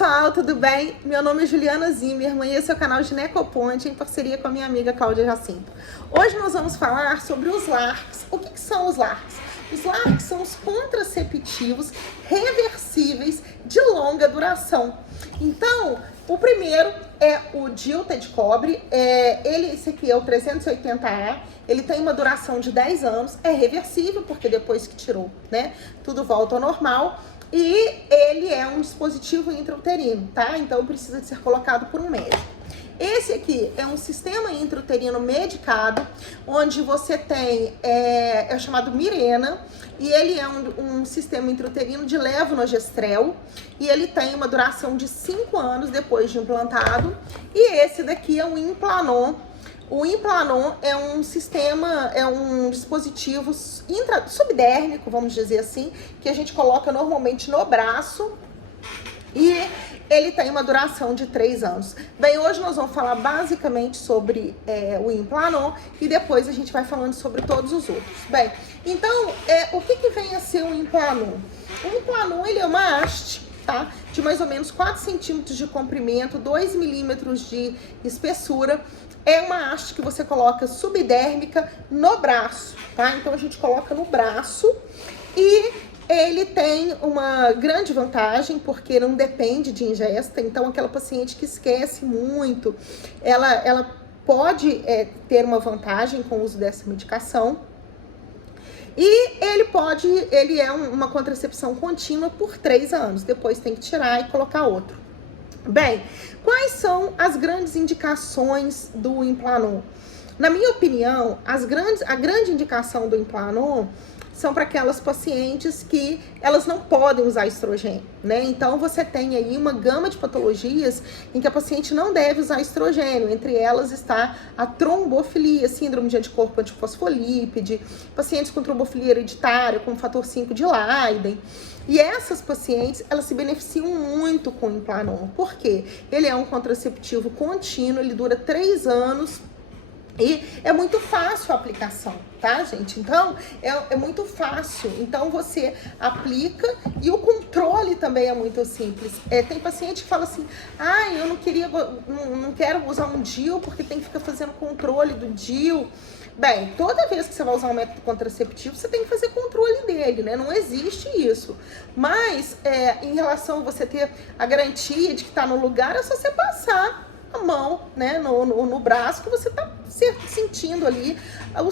pessoal, tudo bem? Meu nome é Juliana Zimmermann e esse é o canal Ginecoponte em parceria com a minha amiga Cláudia Jacinto. Hoje nós vamos falar sobre os LARCs. O que são os LARCs? Os LARCs são os contraceptivos reversíveis de longa duração. Então, o primeiro é o Dilta de cobre, esse aqui é o 380A, ele tem uma duração de 10 anos, é reversível, porque depois que tirou, né, tudo volta ao normal. E ele é um dispositivo intrauterino, tá? Então precisa de ser colocado por um médico. Esse aqui é um sistema intrauterino medicado, onde você tem, é chamado Mirena, e ele é um sistema intrauterino de levonorgestrel, e ele tem uma duração de 5 anos depois de implantado. E esse daqui é um Implanon. O Implanon é um sistema, é um dispositivo subdérmico, vamos dizer assim, que a gente coloca normalmente no braço e ele tem uma duração de 3 anos. Bem, hoje nós vamos falar basicamente sobre o Implanon e depois a gente vai falando sobre todos os outros. Bem, então, o que vem a ser o Implanon? O Implanon, ele é uma haste, tá? De mais ou menos 4 centímetros de comprimento, 2 milímetros de espessura. É uma haste que você coloca subdérmica no braço, tá? Então a gente coloca no braço e ele tem uma grande vantagem porque não depende de ingesta. Então aquela paciente que esquece muito, ela pode ter uma vantagem com o uso dessa medicação. E ele é uma contracepção contínua por 3 anos, depois tem que tirar e colocar outro. Bem, quais são as grandes indicações do Implanon? Na minha opinião, a grande indicação do Implanon são para aquelas pacientes que elas não podem usar estrogênio, né? Então, você tem aí uma gama de patologias em que a paciente não deve usar estrogênio. Entre elas está a trombofilia, síndrome de anticorpo antifosfolípide, pacientes com trombofilia hereditária, com fator 5 de Leiden. E essas pacientes, elas se beneficiam muito com o Implanon. Por quê? Ele é um contraceptivo contínuo, ele dura 3 anos. E é muito fácil a aplicação, tá, gente? Então, é muito fácil. Então, você aplica e o controle também é muito simples. Tem paciente que fala assim, eu não quero usar um DIU porque tem que ficar fazendo controle do DIU. Bem, toda vez que você vai usar um método contraceptivo, você tem que fazer controle dele, né? Não existe isso. Mas, em relação a você ter a garantia de que tá no lugar, é só você passar a mão, né, no braço, que você tá sentindo ali o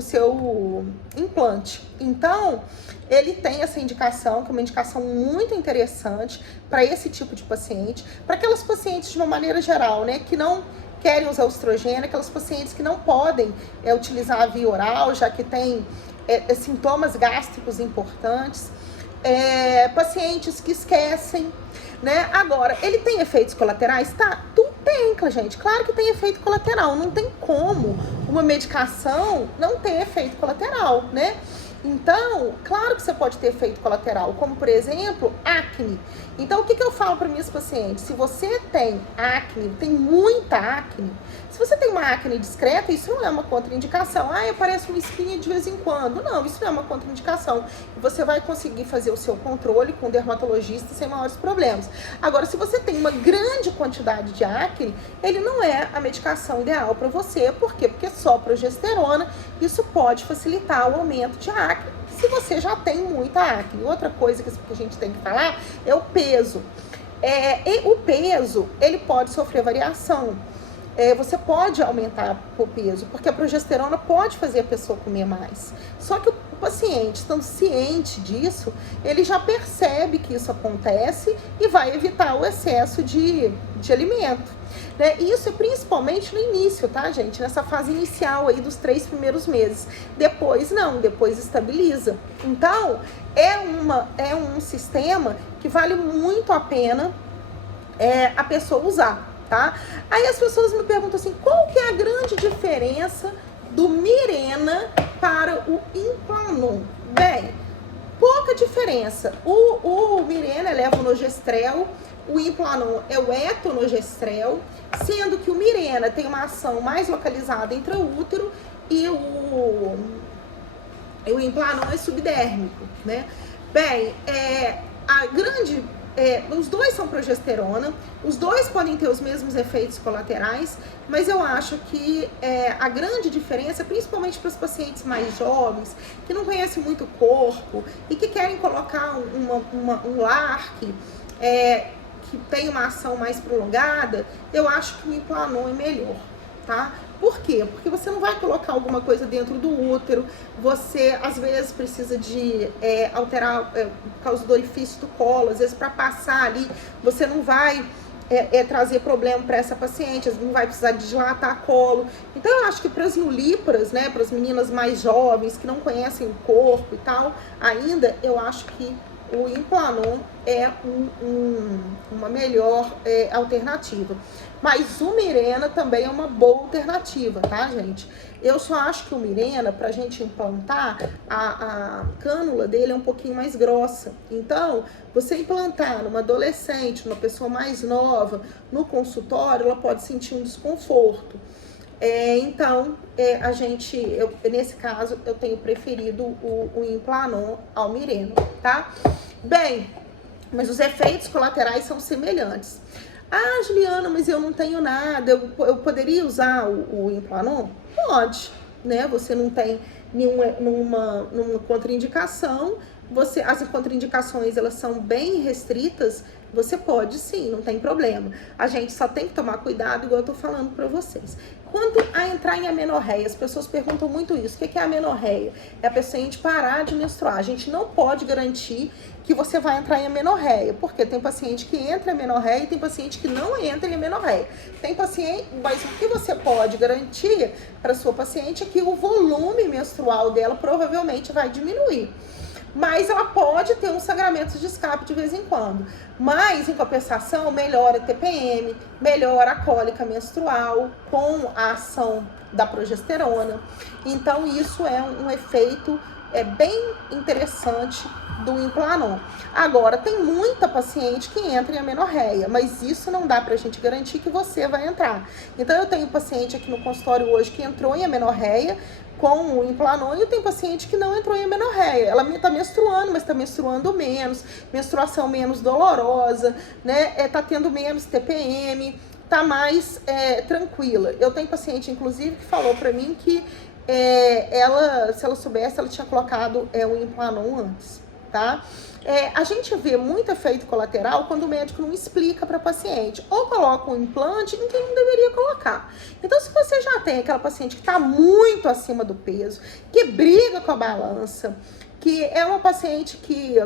seu implante. Então, ele tem essa indicação, que é uma indicação muito interessante para esse tipo de paciente, para aquelas pacientes de uma maneira geral, né, que não querem usar o estrogênio, aquelas pacientes que não podem utilizar a via oral, já que tem sintomas gástricos importantes, pacientes que esquecem, né? Agora, ele tem efeitos colaterais? Tá, tudo tem, gente. Claro que tem efeito colateral. Não tem como uma medicação não ter efeito colateral, né? Então, claro que você pode ter efeito colateral, como, por exemplo, acne. Então, o que eu falo para minhas pacientes? Se você tem acne, tem muita acne, se você tem uma acne discreta, isso não é uma contraindicação. Aparece uma espinha de vez em quando. Não, isso não é uma contraindicação. Você vai conseguir fazer o seu controle com o dermatologista sem maiores problemas. Agora, se você tem uma grande quantidade de acne, ele não é a medicação ideal para você. Por quê? Porque só progesterona, isso pode facilitar o aumento de acne, se você já tem muita acne. Outra coisa que a gente tem que falar é o peso. E o peso, ele pode sofrer variação. Você pode aumentar o peso, porque a progesterona pode fazer a pessoa comer mais. Só que o paciente, estando ciente disso, ele já percebe que isso acontece e vai evitar o excesso de alimento, né? Isso é principalmente no início, tá, gente? Nessa fase inicial aí dos 3 primeiros meses. Depois não, depois estabiliza. Então, é um sistema que vale muito a pena a pessoa usar, tá? Aí as pessoas me perguntam assim, qual que é a grande diferença do Mirena para o Implanon? Bem, pouca diferença. O Mirena é levonorgestrel, o Implanon é o etonorgestrel, sendo que o Mirena tem uma ação mais localizada intraútero e o Implanon é subdérmico, né? Bem, a grande os dois são progesterona, os dois podem ter os mesmos efeitos colaterais, mas eu acho que a grande diferença, principalmente para os pacientes mais jovens, que não conhecem muito o corpo e que querem colocar um LARC que tem uma ação mais prolongada, eu acho que o Implanon é melhor, tá? Por quê? Porque você não vai colocar alguma coisa dentro do útero, você às vezes precisa de alterar por causa do orifício do colo, às vezes para passar ali, você não vai trazer problema para essa paciente, não vai precisar dilatar colo. Então eu acho que para as nulíparas, né, para as meninas mais jovens que não conhecem o corpo e tal, ainda eu acho que o Implanon é uma melhor alternativa. Mas o Mirena também é uma boa alternativa, tá, gente? Eu só acho que o Mirena, pra gente implantar, a cânula dele é um pouquinho mais grossa. Então, você implantar numa adolescente, numa pessoa mais nova, no consultório, ela pode sentir um desconforto. Então, nesse caso, eu tenho preferido o Implanon ao Mirena, tá? Bem, mas os efeitos colaterais são semelhantes. Ah, Juliana, mas eu não tenho nada, eu poderia usar o Implanon? Pode, né? Você não tem nenhuma contraindicação, as contraindicações, elas são bem restritas, você pode sim, não tem problema. A gente só tem que tomar cuidado, igual eu tô falando pra vocês. Quanto a entrar em amenorreia, as pessoas perguntam muito isso. O que é amenorreia? É a paciente parar de menstruar. A gente não pode garantir que você vai entrar em amenorreia, porque tem paciente que entra em amenorreia e tem paciente que não entra em amenorreia. Tem paciente, mas o que você pode garantir para sua paciente é que o volume menstrual dela provavelmente vai diminuir. Mas ela pode ter um sangramento de escape de vez em quando. Mas, em compensação, melhora a TPM, melhora a cólica menstrual com a ação da progesterona. Então, isso é um efeito bem interessante do Implanon. Agora, tem muita paciente que entra em amenorreia, mas isso não dá pra gente garantir que você vai entrar. Então, eu tenho paciente aqui no consultório hoje que entrou em amenorreia com o Implanon e tem paciente que não entrou em amenorreia. Ela tá menstruando, mas tá menstruando menos, menstruação menos dolorosa, né? Tá tendo menos TPM, tá mais tranquila. Eu tenho paciente, inclusive, que falou pra mim que se ela soubesse, ela tinha colocado o Implanon antes, tá? A gente vê muito efeito colateral quando o médico não explica para a paciente. Ou coloca um implante em quem não deveria colocar. Então, se você já tem aquela paciente que está muito acima do peso, que briga com a balança, que é uma paciente que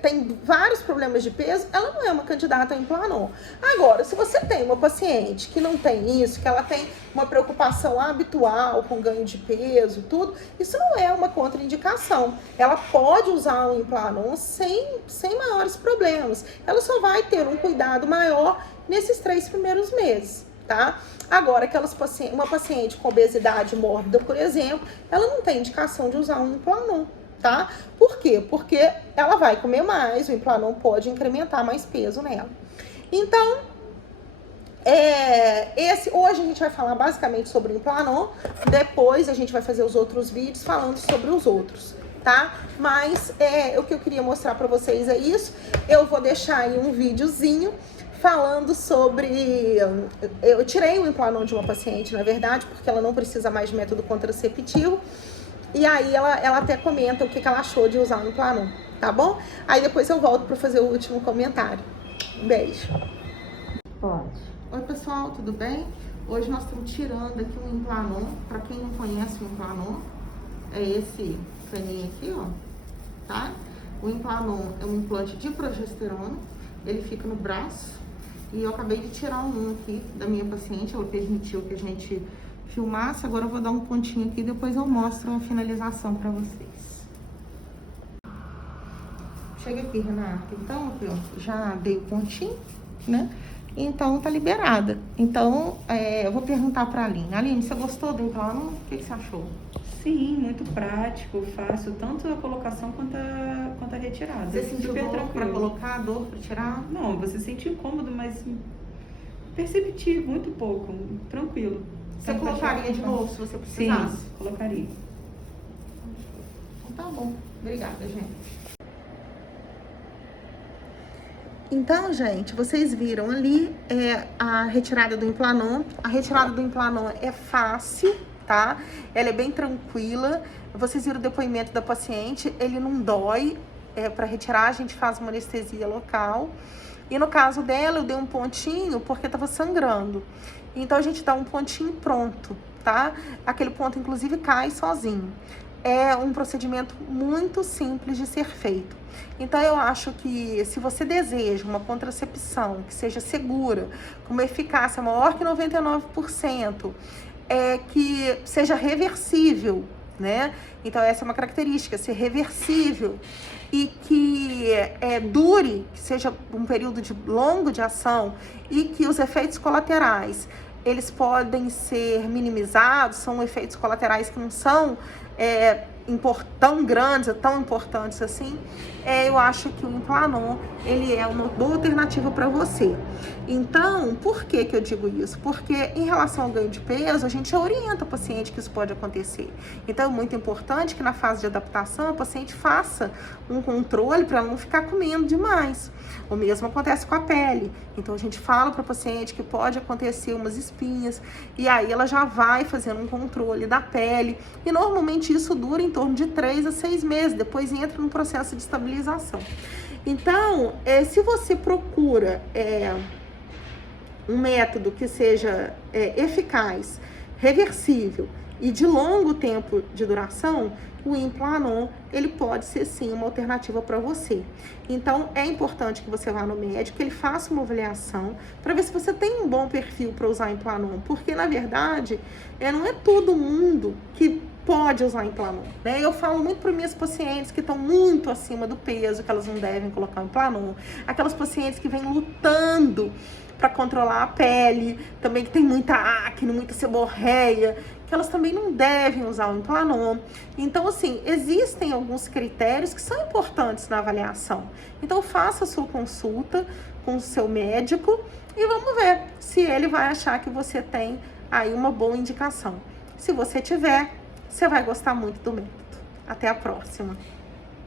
tem vários problemas de peso, ela não é uma candidata a Implanon. Agora, se você tem uma paciente que não tem isso, que ela tem uma preocupação habitual com ganho de peso, tudo, isso não é uma contraindicação. Ela pode usar o Implanon sem maiores problemas. Ela só vai ter um cuidado maior nesses 3 primeiros meses, tá? Agora, uma paciente com obesidade mórbida, por exemplo, ela não tem indicação de usar um Implanon. Tá? Por quê? Porque ela vai comer mais, o Implanon pode incrementar mais peso nela. Então, hoje a gente vai falar basicamente sobre o Implanon, depois a gente vai fazer os outros vídeos falando sobre os outros, tá? Mas o que eu queria mostrar pra vocês é isso. Eu vou deixar aí um videozinho falando sobre... Eu tirei o Implanon de uma paciente, na verdade, porque ela não precisa mais de método contraceptivo. E aí ela até comenta o que ela achou de usar o Implanon, tá bom? Aí depois eu volto para fazer o último comentário. Um beijo. Pode. Oi, pessoal, tudo bem? Hoje nós estamos tirando aqui o Implanon. Para quem não conhece o Implanon, é esse caninho aqui, ó, tá? O Implanon é um implante de progesterona, ele fica no braço. E eu acabei de tirar um aqui da minha paciente, ela permitiu que a gente filmasse. Agora eu vou dar um pontinho aqui, depois eu mostro a finalização para vocês. Chega aqui, Renata. Então, aqui, ó, já dei o pontinho, né? Então, tá liberada. Então, eu vou perguntar pra Aline. Aline, você gostou do Implanon? O que você achou? Sim, muito prático, fácil, tanto a colocação quanto a retirada. Você sentiu dor pra colocar, dor pra tirar? Não, você sentiu incômodo, mas perceptível, muito pouco, tranquilo. Você colocaria de novo se você precisasse? Sim, colocaria. Então tá bom. Obrigada, gente. Então, gente, vocês viram ali a retirada do Implanon. A retirada do Implanon é fácil, tá? Ela é bem tranquila. Vocês viram o depoimento da paciente, ele não dói. Para retirar, a gente faz uma anestesia local. E no caso dela, eu dei um pontinho porque estava sangrando. Então, a gente dá um pontinho pronto, tá? Aquele ponto, inclusive, cai sozinho. É um procedimento muito simples de ser feito. Então, eu acho que se você deseja uma contracepção que seja segura, com uma eficácia maior que 99%, que seja reversível, né? Então, essa é uma característica, ser reversível e que dure, que seja um período longo de ação e que os efeitos colaterais, eles podem ser minimizados, são efeitos colaterais que não são tão grandes, tão importantes assim, eu acho que o Implanon, ele é uma boa alternativa para você. Então, por que eu digo isso? Porque em relação ao ganho de peso, a gente orienta o paciente que isso pode acontecer. Então, é muito importante que na fase de adaptação, a paciente faça um controle para ela não ficar comendo demais. O mesmo acontece com a pele. Então, a gente fala para o paciente que pode acontecer umas espinhas, e aí ela já vai fazendo um controle da pele. E normalmente isso dura em torno de 3 a 6 meses, depois entra no processo de estabilização. Então, se você procura um método que seja eficaz, reversível e de longo tempo de duração, o Implanon, ele pode ser sim uma alternativa para você. Então, é importante que você vá no médico, que ele faça uma avaliação para ver se você tem um bom perfil para usar Implanon, porque na verdade, não é todo mundo que pode usar Implanon, né? Eu falo muito para minhas pacientes que estão muito acima do peso, que elas não devem colocar o Implanon, aquelas pacientes que vêm lutando para controlar a pele, também que tem muita acne, muita seborreia, que elas também não devem usar o Implanon. Então, assim, existem alguns critérios que são importantes na avaliação. Então, faça a sua consulta com o seu médico e vamos ver se ele vai achar que você tem aí uma boa indicação. Se você tiver, você vai gostar muito do método. Até a próxima!